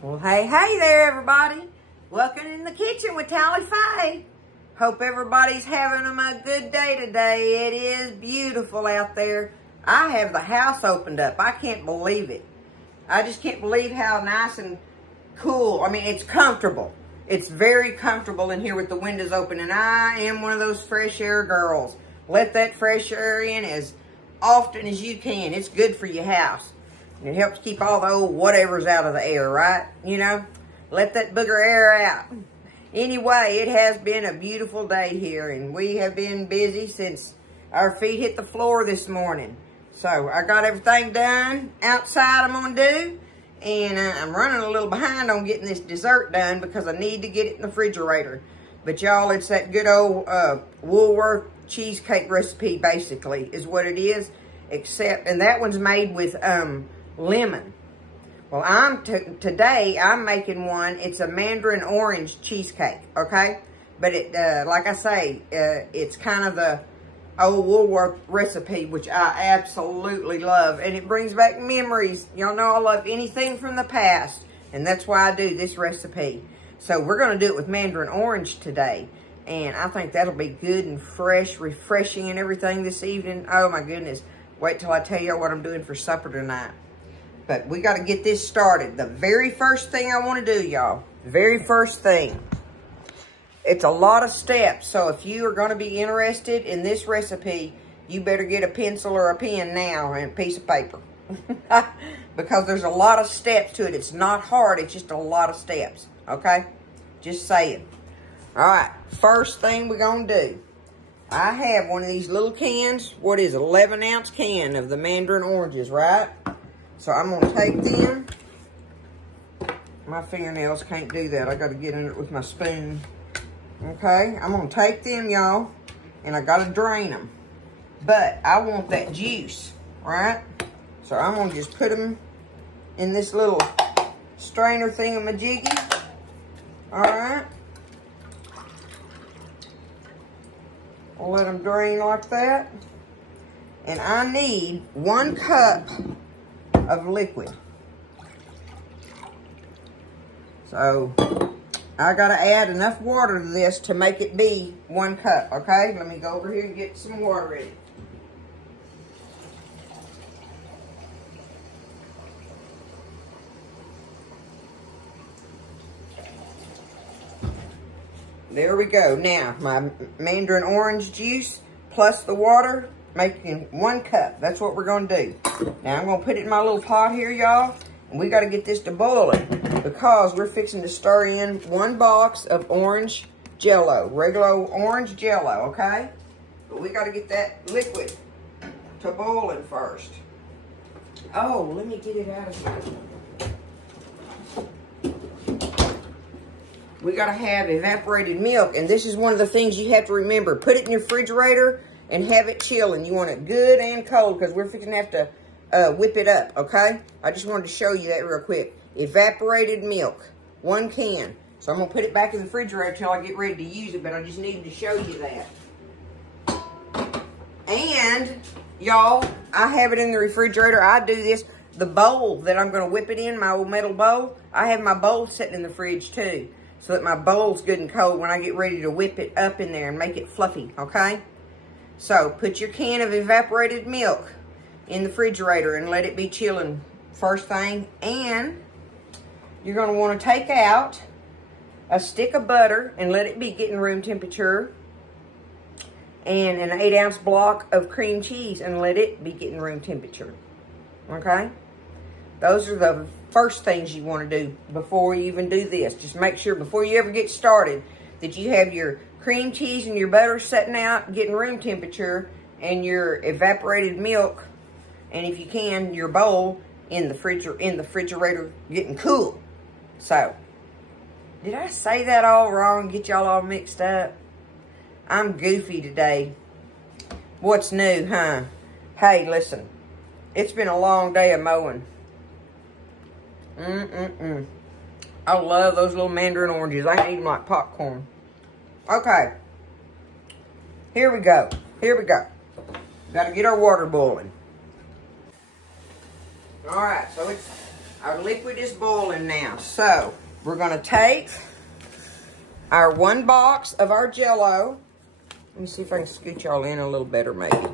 Well, hey there, everybody. Welcome in the kitchen with Tally Faye. Hope everybody's having a good day today. It is beautiful out there. I have the house opened up. I can't believe it. I just can't believe how nice and cool. I mean, it's comfortable. It's very comfortable in here with the windows open, and I am one of those fresh air girls. Let that fresh air in as often as you can. It's good for your house. It helps keep all the old whatever's out of the air, right? You know, let that booger air out. Anyway, it has been a beautiful day here, and we have been busy since our feet hit the floor this morning. So I got everything done outside I'm going to do, and I'm running a little behind on getting this dessert done because I need to get it in the refrigerator. But y'all, it's that good old Woolworth cheesecake recipe, basically, is what it is. Except, and that one's made with lemon. Well, today I'm making one. It's a Mandarin orange cheesecake, okay? But it, like I say, it's kind of the old Woolworth recipe, which I absolutely love, and it brings back memories. Y'all know I love anything from the past, and that's why I do this recipe. So we're going to do it with Mandarin orange today, and I think that'll be good and fresh, refreshing and everything this evening. Oh my goodness. Wait till I tell you what I'm doing for supper tonight. But we got to get this started. The very first thing I want to do, y'all, very first thing, it's a lot of steps. So if you are going to be interested in this recipe, you better get a pencil or a pen now and a piece of paper. Because there's a lot of steps to it. It's not hard. It's just a lot of steps. Okay? Just saying. All right. First thing we're going to do. I have one of these little cans. What is it? 11-ounce can of the Mandarin oranges, right? So I'm going to take them. My fingernails can't do that. I got to get in it with my spoon. Okay? I'm going to take them, y'all, and I got to drain them. But I want that juice, right? So I'm going to just put them in this little strainer thingamajiggy. All right? I'll let them drain like that. And I need 1 cup of liquid. So I got to add enough water to this to make it be 1 cup, okay? Let me go over here and get some water ready. There we go. Now, my Mandarin orange juice plus the water, making 1 cup. That's what we're going to do. Now, I'm going to put it in my little pot here, y'all. And we got to get this to boiling because we're fixing to stir in 1 box of orange Jello. Regular orange Jello, okay? But we got to get that liquid to boiling first. Oh, let me get it out of here. We got to have evaporated milk, and this is one of the things you have to remember. Put it in your refrigerator and have it chilling. You want it good and cold because we're fixing to have to whip it up, okay? I just wanted to show you that real quick. Evaporated milk, 1 can. So I'm going to put it back in the refrigerator until I get ready to use it, but I just needed to show you that. And, y'all, I have it in the refrigerator. I do this. The bowl that I'm going to whip it in, my old metal bowl, I have my bowl sitting in the fridge too, so that my bowl's good and cold when I get ready to whip it up in there and make it fluffy, okay? So, put your can of evaporated milk in the refrigerator and let it be chilling first thing. And you're going to want to take out a stick of butter and let it be getting room temperature. And an 8-ounce block of cream cheese and let it be getting room temperature. Okay? Those are the first things you want to do before you even do this. Just make sure before you ever get started that you have your cream cheese and your butter setting out, getting room temperature, and your evaporated milk, and if you can, your bowl in the refrigerator getting cool. So, did I say that all wrong? Get y'all all mixed up? I'm goofy today. What's new, huh? Hey, listen. It's been a long day of mowing. I love those little Mandarin oranges. I can eat them like popcorn. Okay. Here we go. Here we go. Got to get our water boiling. All right, so it's Our liquid is boiling now. So, we're going to take our 1 box of our Jell-O. Let me see if I can scoot y'all in a little better, maybe.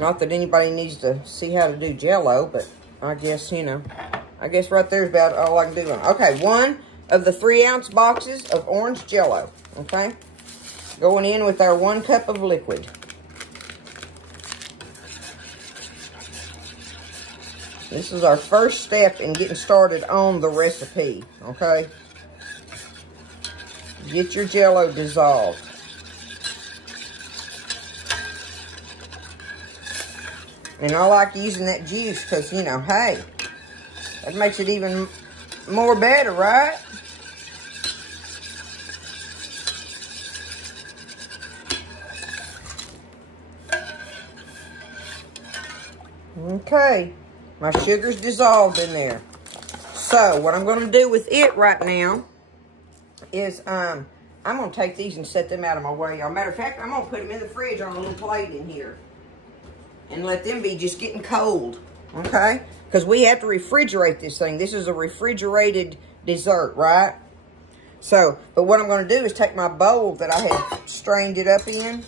Not that anybody needs to see how to do Jell-O, but I guess, you know, I guess right there is about all I can do. Okay, 1 of the 3-ounce boxes of orange Jell-O, okay? Going in with our 1 cup of liquid. This is our first step in getting started on the recipe, okay? Get your Jell-O dissolved. And I like using that juice because, you know, hey, that makes it even more better, right? Okay, my sugar's dissolved in there. So, what I'm going to do with it right now is, I'm going to take these and set them out of my way. As a matter of fact, I'm going to put them in the fridge on a little plate in here. And let them be just getting cold, okay? Because we have to refrigerate this thing. This is a refrigerated dessert, right? So, but what I'm going to do is take my bowl that I had strained it up in,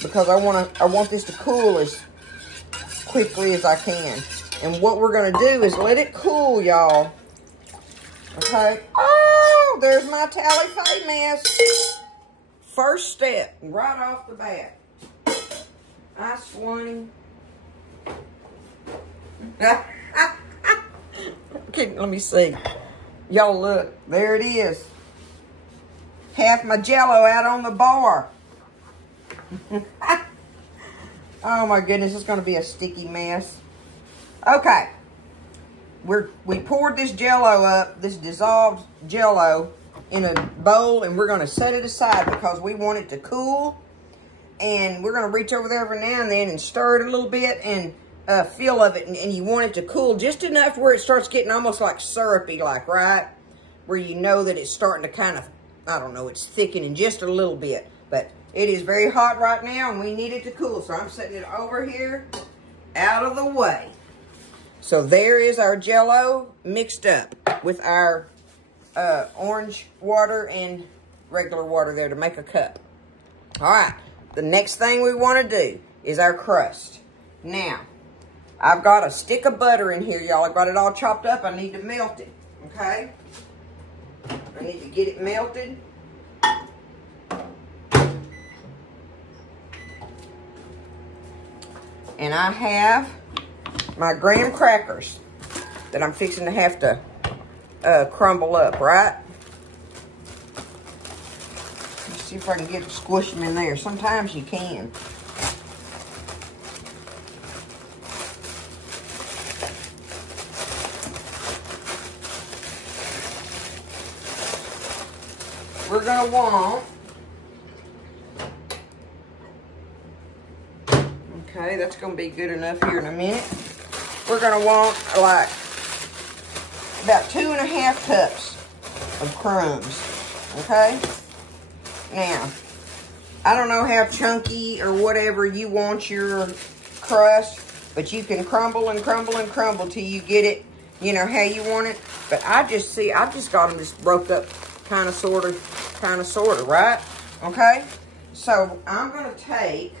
because I want this to cool as quickly as I can. And what we're going to do is let it cool, y'all. Okay? Oh, there's my tally-fay mess. First step, right off the bat. I swung. Okay, let me see. Y'all look, there it is. Half my Jell-O out on the bar. Oh my goodness, it's gonna be a sticky mess. Okay. We poured this Jell-O up, this dissolved Jell-O, in a bowl, and we're gonna set it aside because we want it to cool. And we're going to reach over there every now and then and stir it a little bit and feel of it. And you want it to cool just enough where it starts getting almost like syrupy, like, right? Where you know that it's starting to kind of, I don't know, it's thickening just a little bit. But it is very hot right now and we need it to cool. So I'm setting it over here out of the way. So there is our Jell-O mixed up with our orange water and regular water there to make a cup. All right. The next thing we want to do is our crust. Now, I've got a stick of butter in here, y'all. I've got it all chopped up. I need to melt it, okay? I need to get it melted. And I have my graham crackers that I'm fixing to have to crumble up, right? See if I can get squish them in there. Sometimes you can. We're going to want, okay, that's going to be good enough here in a minute. We're going to want like about 2.5 cups of crumbs, okay? Now, I don't know how chunky or whatever you want your crust, but you can crumble and crumble and crumble till you get it, you know, how you want it. But I just got them just broke up kind of, sort of, right? Okay? So, I'm going to take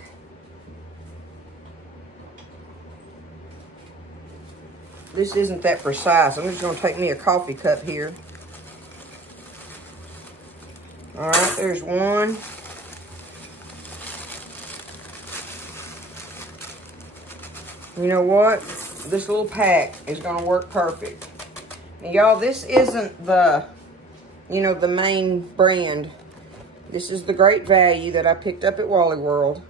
this isn't that precise. I'm just going to take me a coffee cup here. All right, there's one. You know what? This little pack is going to work perfect. And y'all, this isn't the, you know, the main brand. This is the Great Value that I picked up at Wally World.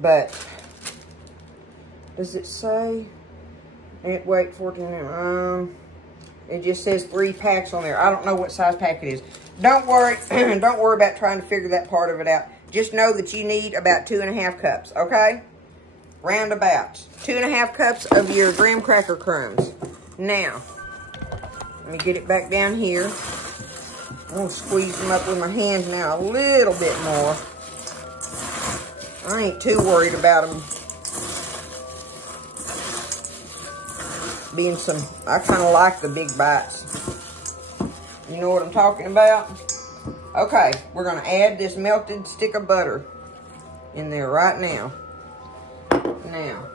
But, does it say? Wait, 14. It just says 3 packs on there. I don't know what size pack it is. Don't worry. Don't worry about trying to figure that part of it out. Just know that you need about 2.5 cups, okay? Roundabouts. 2.5 cups of your graham cracker crumbs. Now, let me get it back down here. I'm going to squeeze them up with my hands now a little bit more. I ain't too worried about them being some, I kind of like the big bites. You know what I'm talking about? Okay, we're gonna add this melted stick of butter in there right now. Now,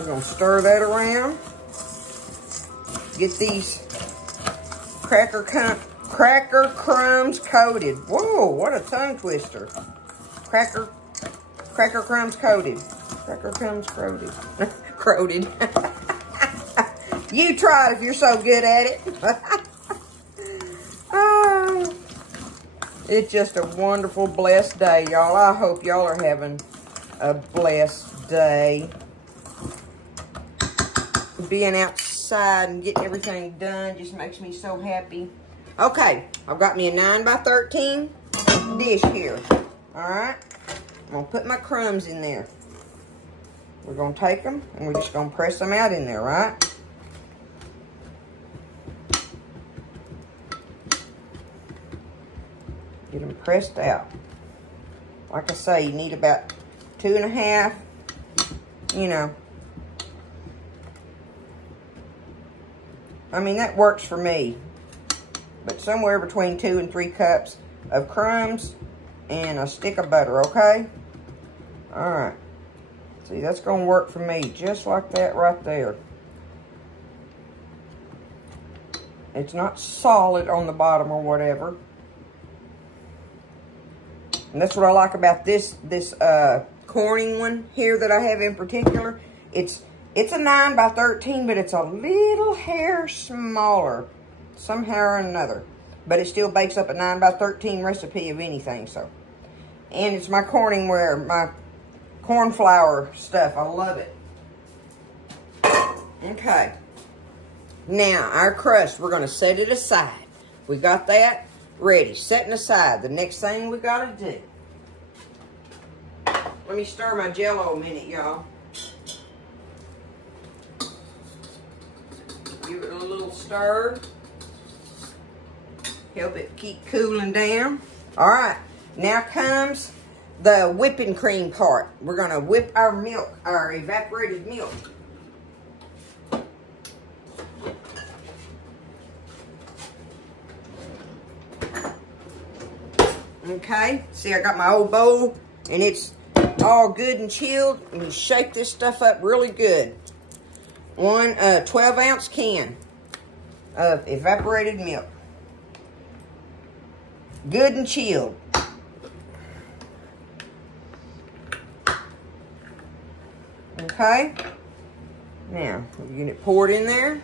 we're gonna stir that around. Get these cracker crumbs coated. Whoa, what a tongue twister. Cracker crumbs coated. Cracker crumbs coated. Coated. You try it if you're so good at it. Oh, it's just a wonderful, blessed day, y'all. I hope y'all are having a blessed day. Being outside and getting everything done just makes me so happy. Okay, I've got me a 9 by 13 dish here. All right, I'm gonna put my crumbs in there. We're gonna take them and we're just gonna press them out in there, right? Get them pressed out. Like I say, you need about 2.5, you know. I mean, that works for me. But somewhere between 2 and 3 cups of crumbs and a stick of butter, okay? All right. See, that's gonna work for me just like that right there. It's not solid on the bottom or whatever. And that's what I like about this Corning one here that I have in particular. It's a 9 by 13, but it's a little hair smaller somehow or another. But it still bakes up a 9 by 13 recipe of anything, so. And it's my Corningware, my corn flour stuff. I love it. Okay. Now, our crust, we're going to set it aside. We got that ready, setting aside. The next thing we got to do. Let me stir my Jell-O a minute, y'all. Give it a little stir. Help it keep cooling down. All right, now comes the whipping cream part. We're gonna whip our milk, our evaporated milk. Okay, see I got my old bowl and it's all good and chilled, and you shake this stuff up really good. One 12-ounce can of evaporated milk. Good and chilled. Okay. Now, you get it poured in there.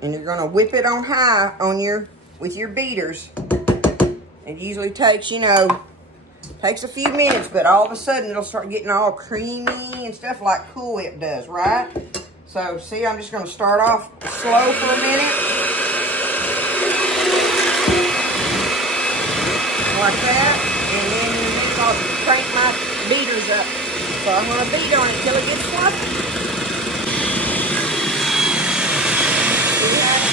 And you're gonna whip it on high on with your beaters. It usually takes, you know, takes a few minutes, but all of a sudden it'll start getting all creamy and stuff like Cool Whip does, right? So, see, I'm just going to start off slow for a minute. Like that. And then I'll crank my beaters up. So I'm going to beat on it until it gets fluffy. See how it is?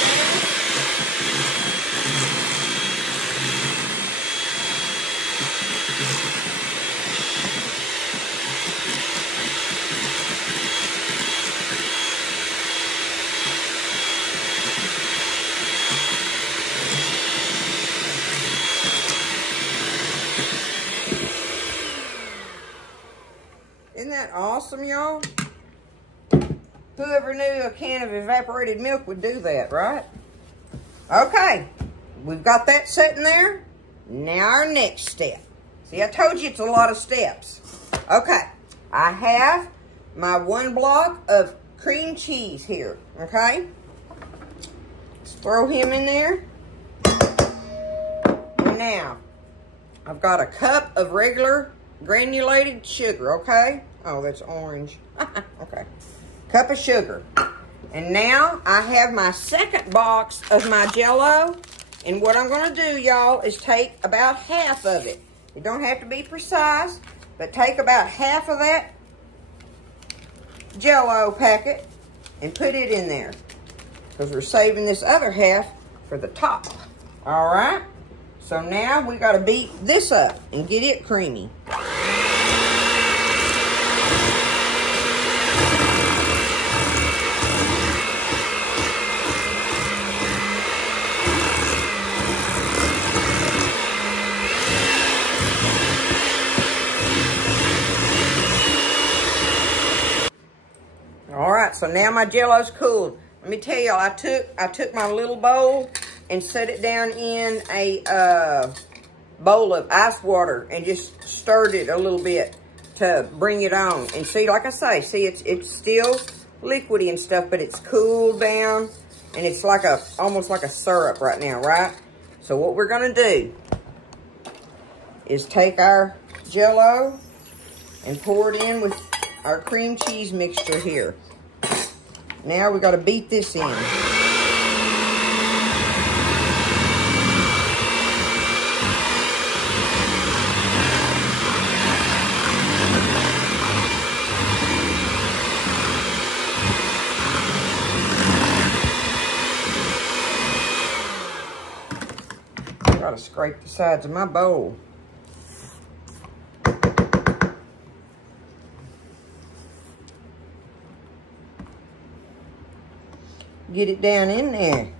Isn't that awesome, y'all? Whoever knew a can of evaporated milk would do that, right? Okay, we've got that sitting there. Now our next step. See, I told you it's a lot of steps. Okay, I have my 1 block of cream cheese here, okay? Let's throw him in there. Now, I've got a cup of regular granulated sugar, okay? Oh, that's orange. Okay. Cup of sugar. And now I have my 2nd box of my Jell-O. And what I'm going to do, y'all, is take about half of it. You don't have to be precise, but take about half of that Jell-O packet and put it in there. Because we're saving this other half for the top. All right? So now we got to beat this up and get it creamy. right, so now my Jell-O's cooled. Let me tell y'all, I took my little bowl and set it down in a bowl of ice water and just stirred it a little bit to bring it on. And see, like I say, see, it's still liquidy and stuff, but it's cooled down, and it's like almost like a syrup right now, right? So what we're gonna do is take our Jell-O and pour it in with our cream cheese mixture here. Now we gotta beat this in. Gotta scrape the sides of my bowl. Get it down in there.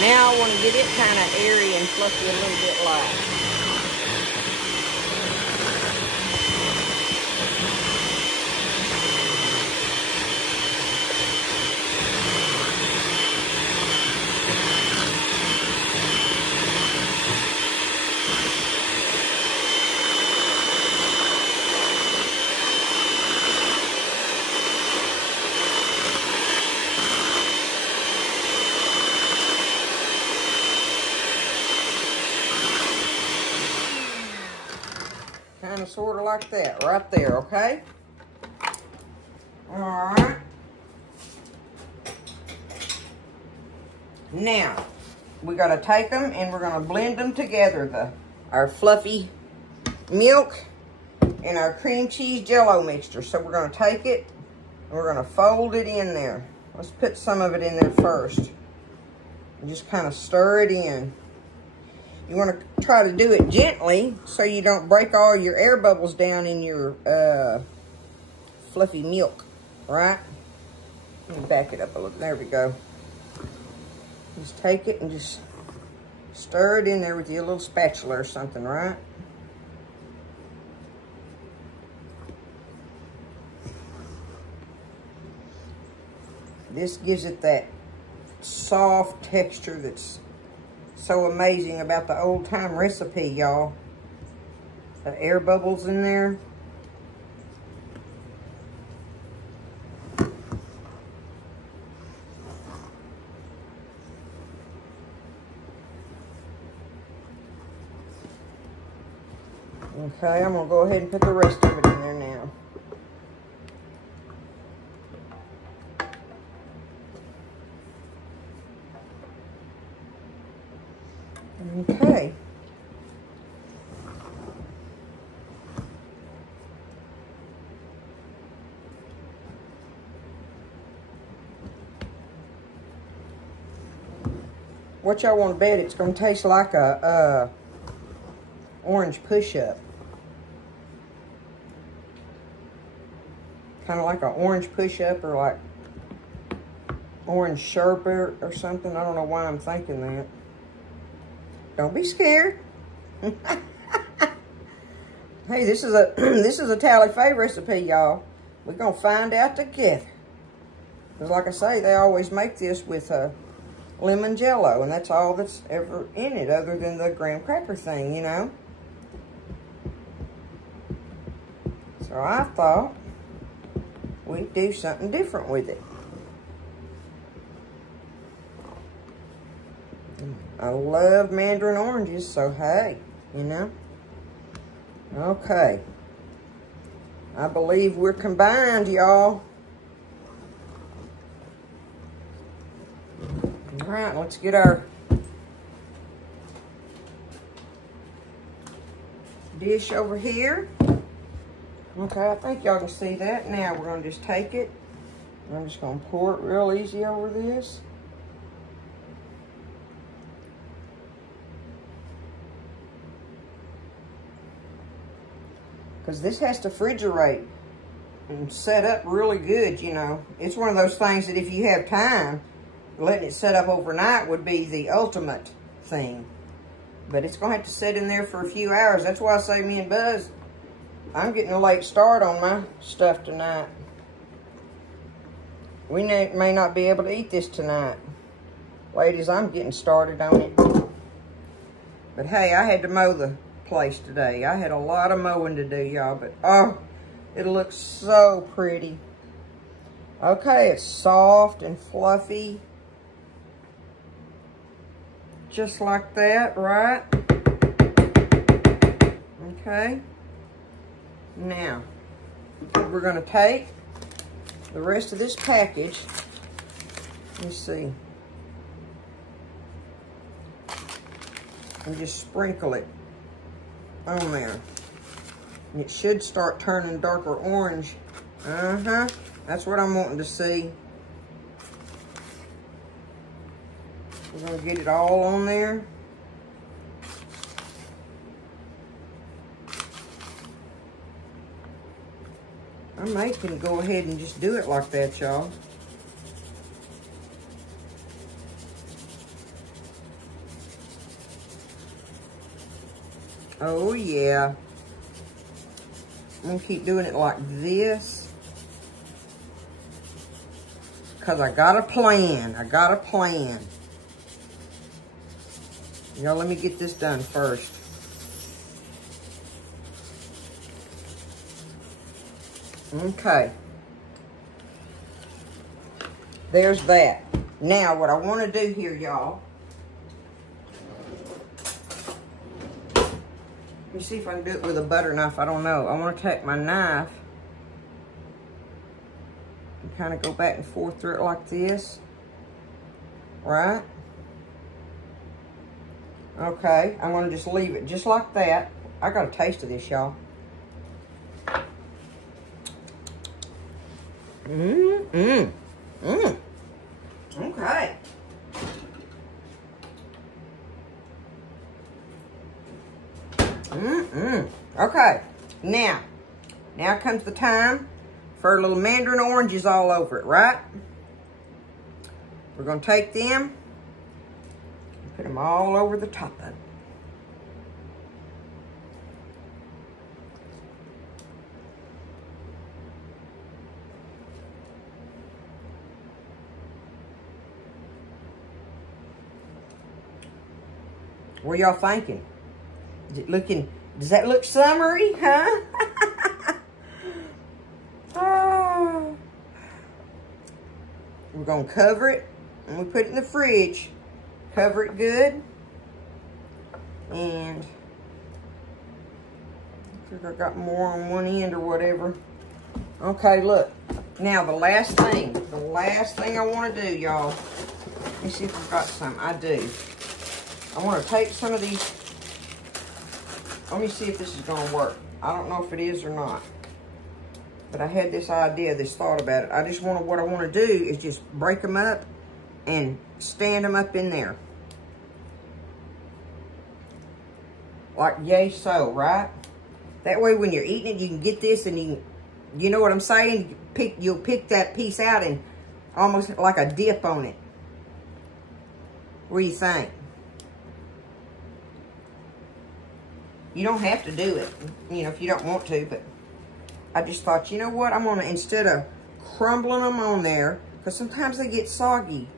Now I want to get it kind of airy and fluffy a little bit light. Kind of sort of like that right there, okay? All right. Now, we got to take them and we're going to blend them together. Our fluffy milk and our cream cheese Jell-O mixture. So we're going to take it and we're going to fold it in there. Let's put some of it in there first. And just kind of stir it in. You want to try to do it gently so you don't break all your air bubbles down in your fluffy milk, right? Let me back it up a little. There we go. Just take it and just stir it in there with your little spatula or something, right? This gives it that soft texture that's so amazing about the old-time recipe, y'all. The air bubbles in there. Okay, I'm gonna go ahead and put the rest of it in there now. Okay. What y'all want to bet it's going to taste like a orange push-up. Kind of like an orange push-up or like orange sherbet or something. I don't know why I'm thinking that. Don't be scared. Hey, this is a Tally Faye recipe, y'all. We're gonna find out together. Because like I say, they always make this with lemon Jell-O, and that's all that's ever in it, other than the graham cracker thing, you know. So I thought we'd do something different with it. I love Mandarin oranges, so hey, you know. Okay. I believe we're combined, y'all. All right, let's get our dish over here. Okay, I think y'all can see that. Now we're going to just take it. I'm just going to pour it real easy over this. because this has to refrigerate and set up really good, you know. It's one of those things that if you have time, letting it set up overnight would be the ultimate thing. But it's going to have to sit in there for a few hours. That's why I say me and Buzz, I'm getting a late start on my stuff tonight. We may not be able to eat this tonight. Ladies, I'm getting started on it. But hey, I had to mow the place today. I had a lot of mowing to do, y'all. But, oh, it looks so pretty. Okay, it's soft and fluffy. Just like that, right? Okay. Now, we're going to take the rest of this package. Let me see. And just sprinkle it on there. And it should start turning darker orange. That's what I'm wanting to see. We're going to get it all on there. I may can go ahead and just do it like that, y'all. Oh, yeah. I'm going to keep doing it like this. Because I got a plan. I got a plan. Y'all, let me get this done first. Okay. There's that. Now, what I want to do here, y'all. Let me see if I can do it with a butter knife. I don't know. I want to take my knife and kind of go back and forth through it like this. Right? Okay. I'm going to just leave it just like that. I got a taste of this, y'all. Okay. Okay. Now comes the time for little mandarin oranges all over it, right? We're going to take them and put them all over the top of it. What are y'all thinking? Is it looking, does that look summery, huh? Oh. We're going to cover it and we put it in the fridge. Cover it good. And I think I got more on one end or whatever. Okay, look. Now the last thing I want to do, y'all. Let me see if I've got some. I do. I want to take some of these. Let me see if this is going to work. I don't know if it is or not. But I had this idea, this thought about it. I just want to, what I want to do is just break them up and stand them up in there. Like yay so, right? That way when you're eating it, you can get this and you know what I'm saying? You'll pick that piece out and almost like a dip on it. What do you think? You don't have to do it, you know, if you don't want to, but I just thought, you know what, I'm gonna, instead of crumbling them on there, because sometimes they get soggy,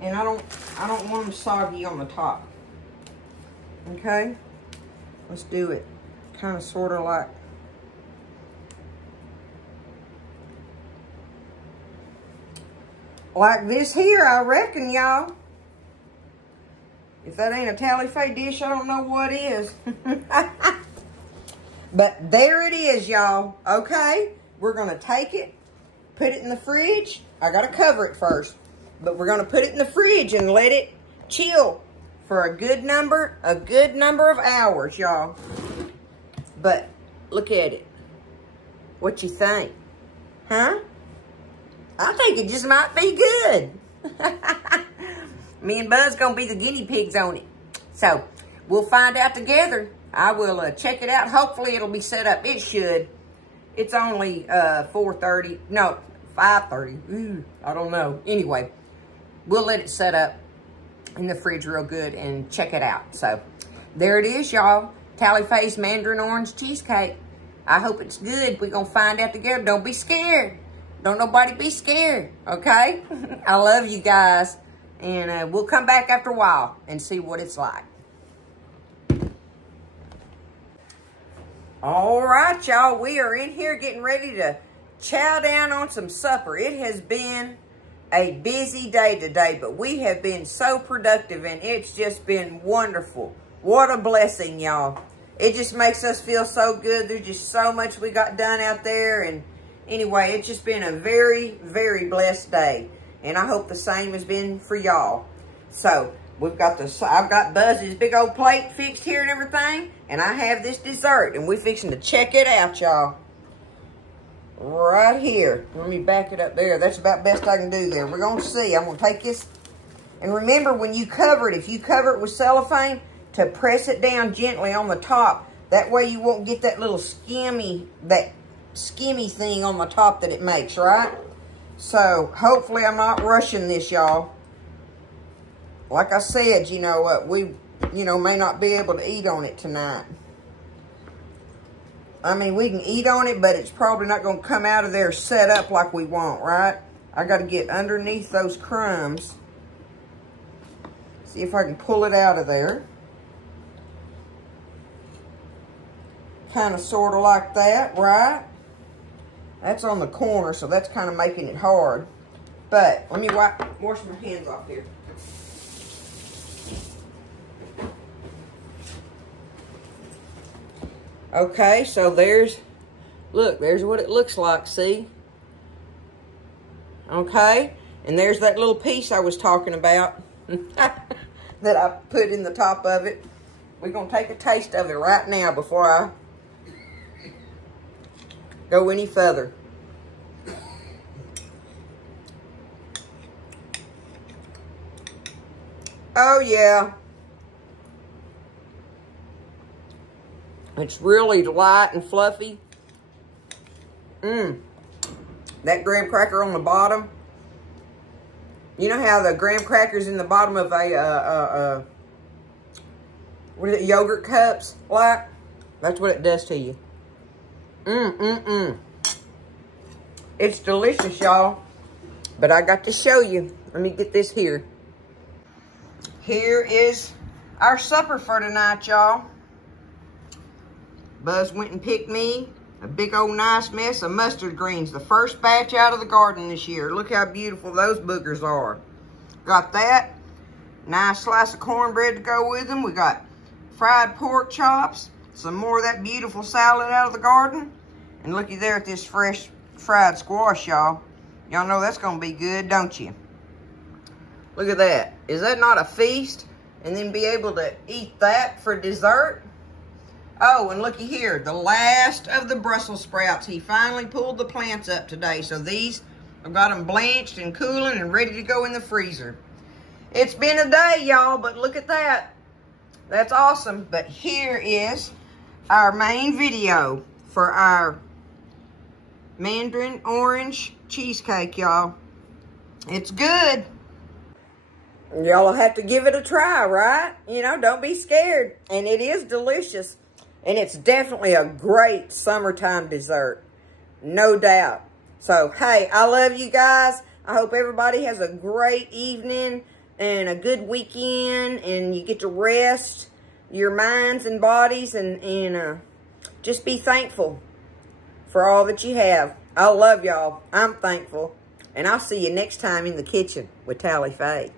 and I don't want them soggy on the top. Okay, let's do it, kind of, sort of like this here, I reckon, y'all. If that ain't a tally-fay dish, I don't know what is. But there it is, y'all. Okay? We're going to take it, put it in the fridge. I got to cover it first. But we're going to put it in the fridge and let it chill for a good number of hours, y'all. But look at it. What you think? Huh? I think it just might be good. Me and Buzz gonna be the guinea pigs on it. So, we'll find out together. I will check it out. Hopefully it'll be set up. It should. It's only 4:30. No, 5:30. I don't know. Anyway, we'll let it set up in the fridge real good and check it out. So, there it is, y'all. Tally Faye's Mandarin Orange Cheesecake. I hope it's good. We're going to find out together. Don't be scared. Don't nobody be scared, okay? I love you guys. And we'll come back after a while and see what it's like. All right, y'all. We are in here getting ready to chow down on some supper. It has been a busy day today, but we have been so productive, and it's just been wonderful. What a blessing, y'all. It just makes us feel so good. There's just so much we got done out there. And anyway, it's just been a very, very blessed day. And I hope the same has been for y'all. So, I've got Buzz's big old plate fixed here and everything. And I have this dessert. And we're fixing to check it out, y'all. Right here. Let me back it up there. That's about best I can do there. We're going to see. I'm going to take this. And remember, when you cover it, if you cover it with cellophane, to press it down gently on the top. That way you won't get that little skimmy thing on the top that it makes, right? So, hopefully I'm not rushing this, y'all. Like I said, you know what, we, may not be able to eat on it tonight. I mean, we can eat on it, but it's probably not going to come out of there set up like we want, right? I got to get underneath those crumbs. See if I can pull it out of there. Kind of, sort of like that, right? That's on the corner, so that's kind of making it hard. But, let me wash my hands off here. Okay, so there's what it looks like, see? Okay, and there's that little piece I was talking about that I put in the top of it. We're going to take a taste of it right now before I go any further. Oh, yeah. It's really light and fluffy. That graham cracker on the bottom. You know how the graham crackers in the bottom of a what is it, yogurt cups, like? That's what it does to you. It's delicious, y'all. But I got to show you. Let me get this here. Here is our supper for tonight, y'all. Buzz went and picked me a big old nice mess of mustard greens. The first batch out of the garden this year. Look how beautiful those boogers are. Got that. Nice slice of cornbread to go with them. We got fried pork chops. Some more of that beautiful salad out of the garden. And looky there at this fresh fried squash, y'all. Y'all know that's going to be good, don't you? Look at that. Is that not a feast? And then be able to eat that for dessert? Oh, and looky here. The last of the Brussels sprouts. He finally pulled the plants up today. So these, I've got them blanched and cooling and ready to go in the freezer. It's been a day, y'all, but look at that. That's awesome. But here is our main video for our Mandarin Orange Cheesecake, y'all. It's good. Y'all will have to give it a try, right? You know, don't be scared. And it is delicious. And it's definitely a great summertime dessert. No doubt. So, hey, I love you guys. I hope everybody has a great evening and a good weekend. And you get to rest your minds and bodies. And just be thankful for all that you have. I love y'all. I'm thankful. And I'll see you next time in the kitchen with Tally Faye.